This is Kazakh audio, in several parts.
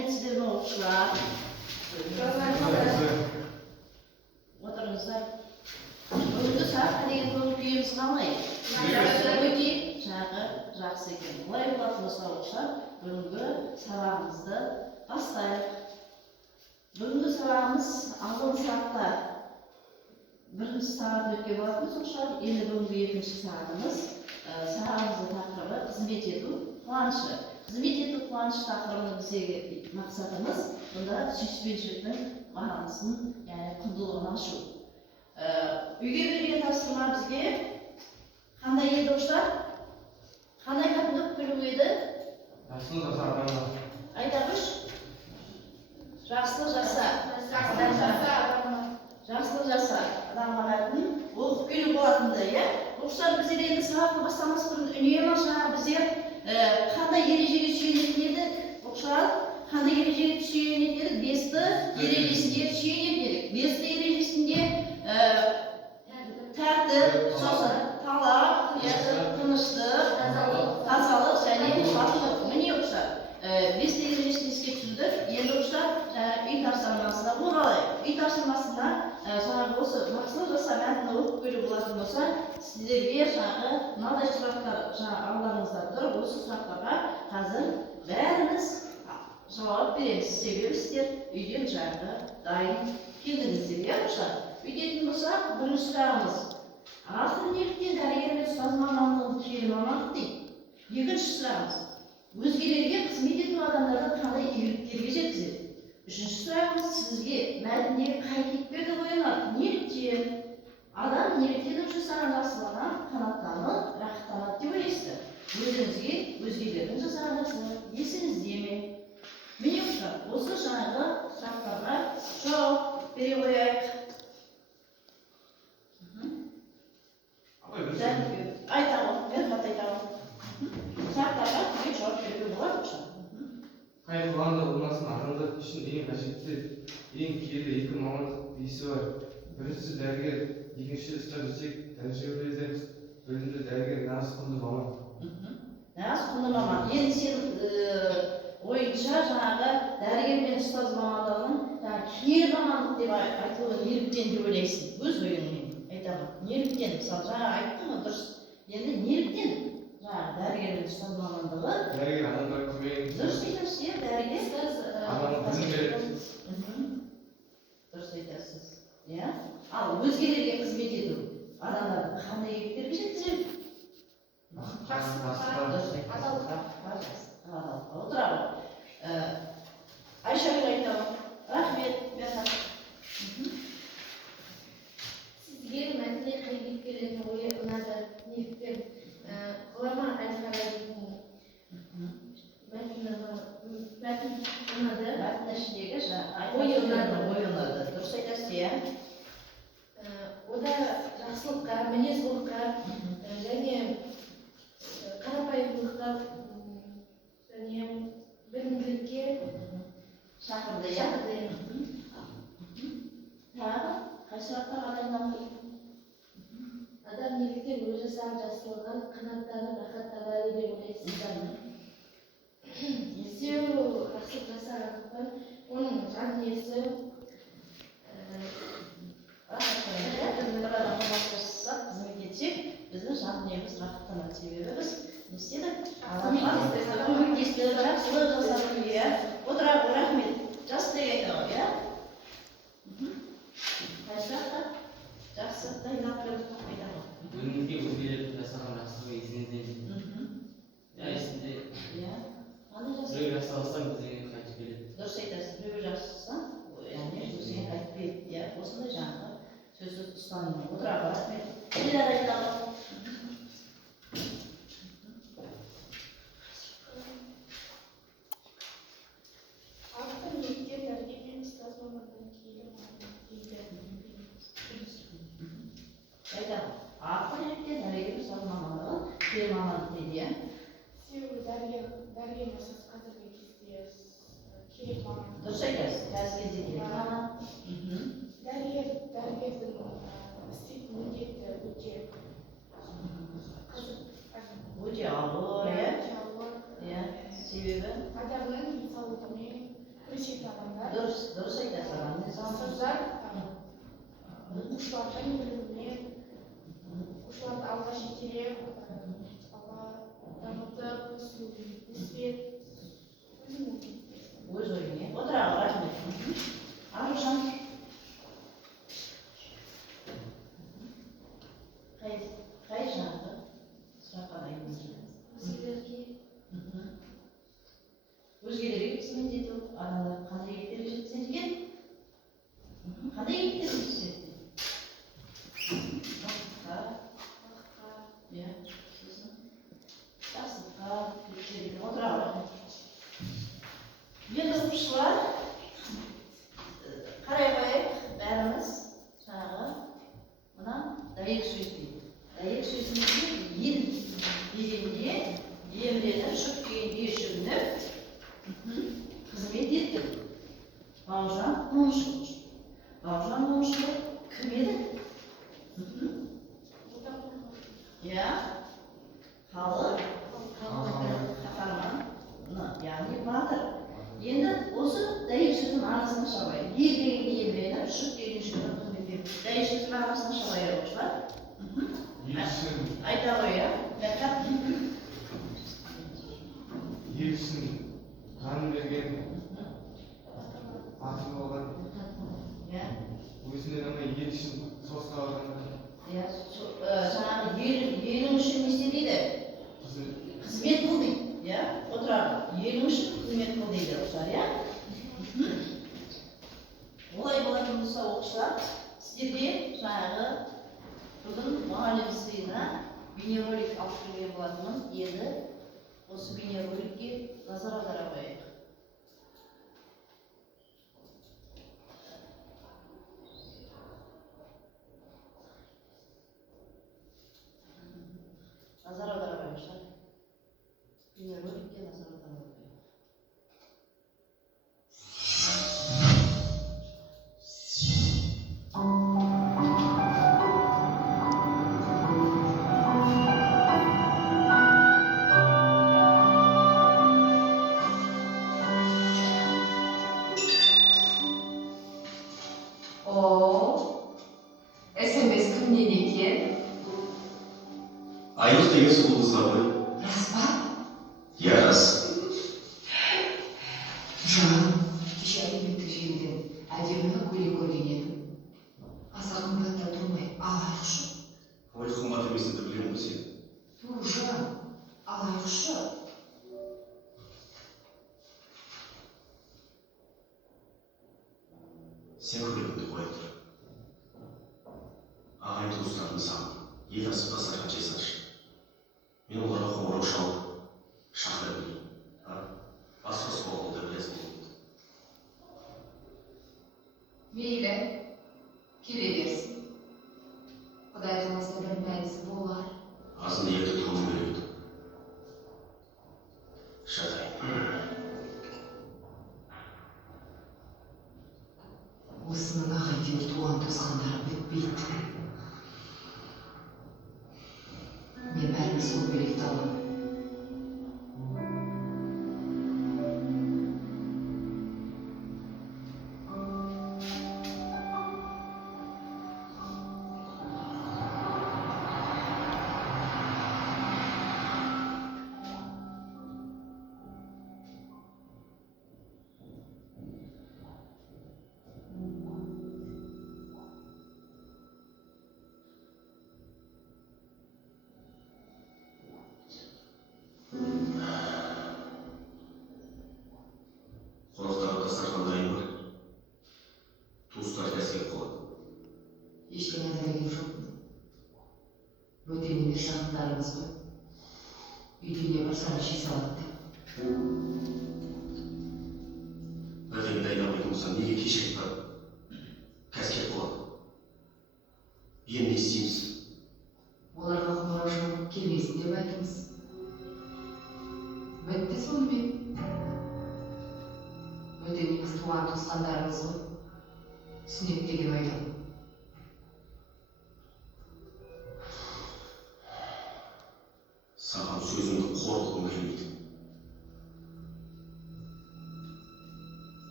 сәлеметсіздер ме оқушылар? Отырыңыздар. Бүгінгі сабаққа деген көңіл-күйіңіз қалай? Өте жақсы екен. Бұлай болатын болса оқушылар, бүгінгі сабағымызды бастайық. Бүгінгі сабағымыз алдыңғы сабақта бірінші сағат өткен болатын оқушылар. Енді бүгінгі екінші сағатымыз сабағымыздың тақырыбы қызмет ету қуанышы. Қызмет ету қуанышы тақырыбының біздегі мақсатымыз бұнда сүйіспеншіліктің мағынасын, яғни құндылығын ашу. Үйге берген тапсырма бізге қандай еді оқушылар? Қандай кәсіптік білу еді? Жақсылық жаса адамға. Айтағыш. Жақсылық жаса. Жақсылық жаса адамға мәтін оқып келу болатынды, иә? Оқушылар біздер енді сабақты бастамас бұрын үнемі жаңағы біздер қандай ережеге сүйенетін едік? Оқушылар қандай ережеге сүйенетін едік? Бесті ережесінде сүйенетін едік. Бесті ережесінде тәртіп, сосын талап, тыныштық, тазалық және патшалық. Міне оқушылар, бесті ережесін іске түсірдік. Енді оқушылар үй тапсырмасына оралайық. Үй тапсырмасына жаңағы осы жақсылық жаса мәтінді оқып келу болатын болса, сіздерге жаңағы мынадай сұрақтар алдарыңызда тұр. Осы сұрақтарға қазір бәріміз жауап береміз. Себебі сіздер үйден жаңағы дайын келдіңіздер, иә оқушылар? Өйтетін болсақ, бірінші сұрағымыз: автор неліктен дәрігер мен ұстаз мамандығын киелі мамандық дейді? Екінші сұрағымыз: өзгелерге қызмет ету адамдарды қандай игіліктерге жеткізеді? Үшінші сұрағымыз: сізге мәтіндегі қай кейіпкерді оянады? Неліктен? Адам неліктен жасаған жақсылығына қанаттанып, рахаттанады деп ойлайсыздар? Өзіңізге өзгелердің жасаған жақсылығы есіңізде ме? Міне оқушылар, осы жаңағы сұрақтарға жауап бере қояйық. Айтамын, мен хат айтамын. Сұрақтарға түгел жауап беруге болады оқушылар. Қай қоғамда болмасын, адамзат үшін ең қажетті, ең киелі екі мамандық дейсі бар. Біріншісі дәрігер, екіншісі ұстаз десек, тәжірибелі білімді дәрігер нағыз құнды маман. Нағыз құнды маман. Енді сен ойынша жаңағы дәрігер мен ұстаз мамандығының киелі мамандық деп айтылуы неліктен деп ойлайсың? Өз ойыңмен айтамын. Неліктен? Мысалы жаңа айттың ғой, дұрыс. Енді неліктен жаңағы дәрігер мен ұстаз мамандығы? Дәрігер адамдарға көмек. Дұрыс айтасыз, иә, дәрігер адамға білім береді. Дұрыс айтасыз, иә. Ал өзгелерге қызмет ету адамдарды қандай кейіпкерге жеткізеді? Адалдыққа отырады. Айшагүл айтамын. Рахмет, Бернат. Сізге мәтінде қай кейіпкерлердің ойы ұнады? Неліктен? Ғұлама әл-Фарабидің мәтін ұнады. Мәтін ішіндегі ойы ұнады. Дұрыс айтасыз, иә. Ода жақсылыққа, мінез-құлыққа және қарапайымдылыққа және білімділікке шақырды, иә. Тағы қай сұрақтарға дайындалып? Адам неліктен өз жасаған жақсылығынан қанаттанып, рахаттанады деп ойлайсыздар? Себебі жақсылық жасағандықтан оның жан дүниесі бір адамға басқарсақ, қызмет етсек, біздің жан дүниеміз рахаттанады. Себебі біз не істедік? Көмектестік, жақсылық жасадық, иә. Отырайық, рахмет. Жақсы деп айтамын, иә. Қай сұрақта? Жақсы, дайындап айтамын. Бүгінге өзгелердің жасаған жақсылығы есіңізде ме? Есімде. Иә. Қандай жақсы? Біреу жақсыласаң бізге қайтып келеді. Дұрыс айтасыз. Біреу жақсыласаң, яғни өзіңе қайтып келеді. Иә, осындай жаңағы сөзді ұстанымы. Отырайық, рахмет. Келер айтамын. автор неліктен дәрігер мен ұстаз мамандығын киелі мамандық дейді? Айтамын. Автор неліктен дәрігер мен ұстаз мамандығын киелі мамандық дейді, иә. Себебі дәрігер ұстаз қазіргі кезде керек мамандық. Дұрыс айтасыз. Қазіргі кезде керек маман. Дәрігердің істейтін міндеті өте ауыр, иә. ауыр. Иә. Себебі адамның денсаулығымен дұрыс айтасың. Мен саған Қыздар оқушылардың біліміне, оқушыларды алға жетелеп, алға дамытып, өсіп, өз ойыңе. Отыра ғой, рахмет. Аружан. Қай жағы? Сұраққа дайынмын. Өзгелерге қызмет ету, аралар қандай еттер жетсен екен? Қандай еттер жетсен? Бақытқа, иә, сосын жақсылыққа, еттер отыра ғой. Енді оқушылар, қарай қояйық бәріміз жаңағы мына дәйек сөз дейді. Дәйек сөзімізде ел дегенде емленіп, шық дегенде жүгініп, қызмет етті. Бауыржан Момышұлы. Бауыржан Момышұлы кім еді? Иә, халық қаһарман, яғни батыр. Енді осы дәйек сөздің мағынасын шабайық. Ел дегенде емленіп, шық деген жүгініп қызмет етті. Дәйек сөздің мағынасын шабайық оқушылар. Айта ғой, иә? Ел үшін жанын берген, батыр болған, өзіне ғана ел үшін соғысқа барған. Жаңағы елің үшін не істе дейді? Қызмет қыл дейді. Отырады. Елің үшін қызмет қыл дейді оқушылар, иә? Олай болатын болса оқушылар, сіздерге жаңағы бүгін мұғалім сыйына бейнеролик алып келген болатынмын. Енді осы бейнероликке назар аудара қояйық. Назар аудара қояйық. Бейнероликке назар аудара қояйық. SMS кімнен екен? Айлық деген сол қызға ғой. Рас па? Иә, рас. Жаным, кеше әлеуметтік желіден әдемі көйлек көрген едім. Аса қымбатта тұрмай, алайықшы. Ой, қымбат емесін білемін ғой сен. Жан, алайықшы. Сен көйлегіңді қоя тұр. Ағайын туыстарымды сағын, ел асып дастархан жайсаңшы. Мен оларға қоңырау шалып, шақыра білейін. Басқа соғылды білесің болды. Мейлі, келе берсін. Құдай қаласа бір мәнісі болар. Азында ерте тұруым керек еді. Жатайын. Осының ағайын туған туысқандары бітпейді. Мен бәрін сол көйлекті аламын. Қонақтарға дастархан дайын бар. Туыстар әскер қылады. Ештеңе әзірлеген жоқпын. Бөтен емес жақындарымыз ғой. Үйде не барса жей салады. Бірдеңе дайындамайтын болсаң, неге кешігіп барып әскер қылады? Енді не істейміз? Оларға қоңырау шалып келмесін деп айтыңыз. Бітті сонымен. Бөтен емес туған туысқандарымыз ғой. Түсінеді деген ойдамын. Саған сөзіңді қорлығым келмейді.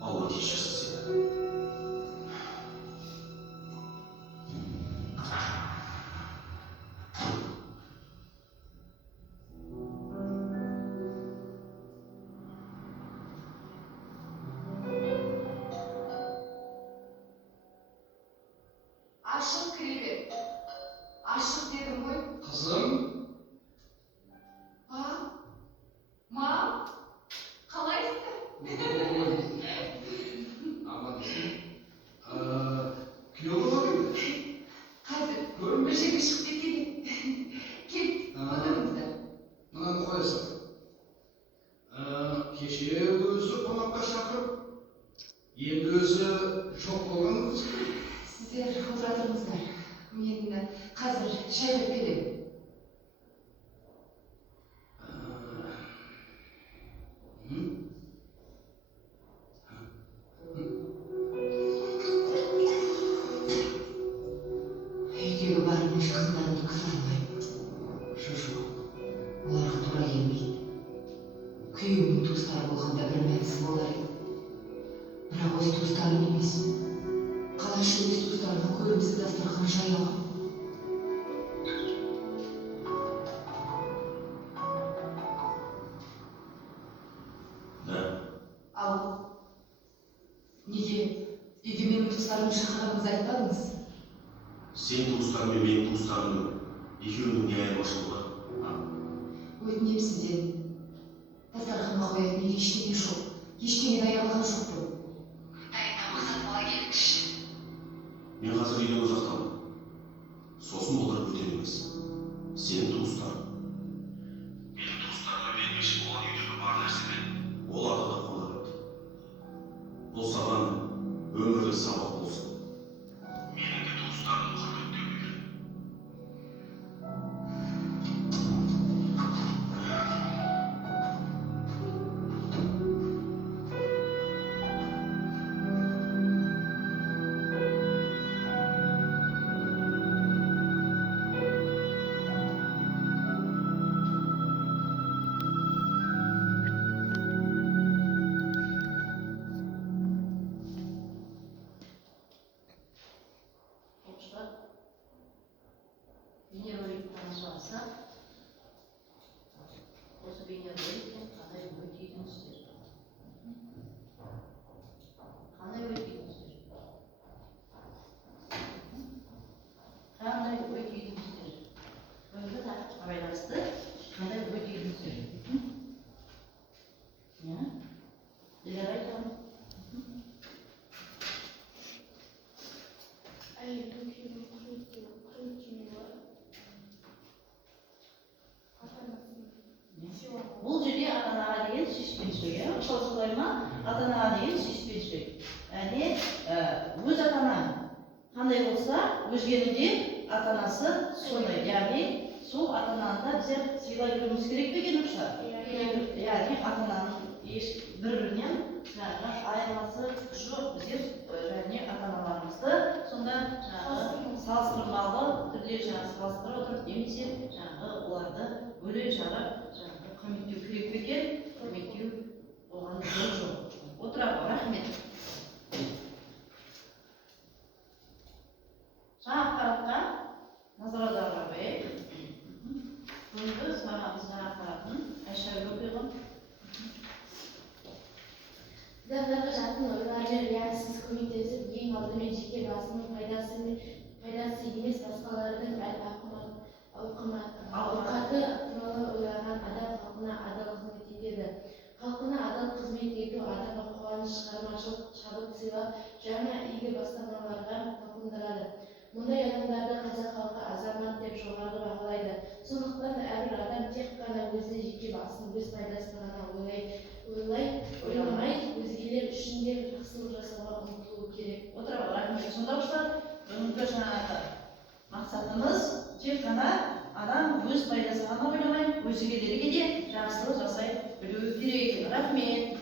Алла кешірсін сені. қонаққа шақырып, енді өзі жоқ болғаныңыз. Сіздер отыра тұрыңыздар. Мен қазір шай құйып келемін. Үйдегі барымның жақындарымды күте алмаймын. Оларға тура келмейді. Күйеуімнің туыстары болғанда бір мәнісі болар еді. Бірақ өз туыстарым емес. Қалайша өз туыстарымның көрімсіз дастархан жая аламын. Ал неге менің туыстарымды шақырғаныңызды айтпадыңыз? Сен туыстарың мен менің туыстарымның екеуінің не айырмашылығы бар? Өтінемін сізден. Дастарханға қоятын ештеңе жоқ. Ештеңе даярлаған жоқпын. Дайындап мақсат бала келіңізші. Мен қазір үйден ұзақтамын. Сосын олар бөтен емес. Сенің туыстарың. Менің туыстарыма бермекші болған үйдегі бар нәрсемен оларды да қонақ етті. Бұл саған өмірлік сабақ болсын. Менің де туыстарымды құрметтеуге үйрен. Оқушылар, бейнероликті тамашаласа, осы бейнероликтен қандай ой түйдіңіздер? Қандай ой түйдіңіздер? Қандай ой түйдіңіздер? Бүгінгі тақырыпқа байланысты қандай ой түйдіңіздер? Диляра айтамын. Әйелдің күйеуінің құрметтеуі Бұл жерде ата-анаға деген сүйіспеншілік, солай ма? Ата-анаға деген сүйіспеншілік. Яғни өз ата-ана қандай болса, өзгенің де ата-анасы сондай. Яғни сол ата-ананы да біздер сыйлай білуіміз керек пе екен ұқсар? Яғни ата-ананың бір-бірінен айырмасы жоқ. Біздер және ата-аналарымызды сонда салыстырмалы түрде салыстыра отырып немесе оларды бөлек жарып құрметтеу керек пе екен? Құрметтеу оған жоқ. Отыра ғой, рахмет. Жаңа ақпаратқа назар аударуға қояйық. Бүгінгі сұрағымызға ақпаратын Айша оқиғын. Адамдарға жақын ойлар риясыз көмектесіп, ең алдымен жеке басының пайдасы емес басқалардың ауқаты туралы ойлаған адам халқына адал қызмет етеді. Халқына адал қызмет ету адамға қуаныш, шығармашылық шабыт сыйлап, жаңа игі бастамаларға талпындырады. Мұндай адамдарды қазақ халқы азамат деп жоғары бағалайды. Сондықтан әрбір адам тек қана өзі жеке басын, өз пайдасын ғана ойламай, өзгелер үшін де жақсылық жасауға ұмтылу керек. Отыра ғой, рахмет. Сонда ұштар, бүгінгі жаңағы мақсатымыз тек қана адам өз пайдасын ғана ойламай, өзгелерге де жақсылық жасай білуі керек екен. Рахмет.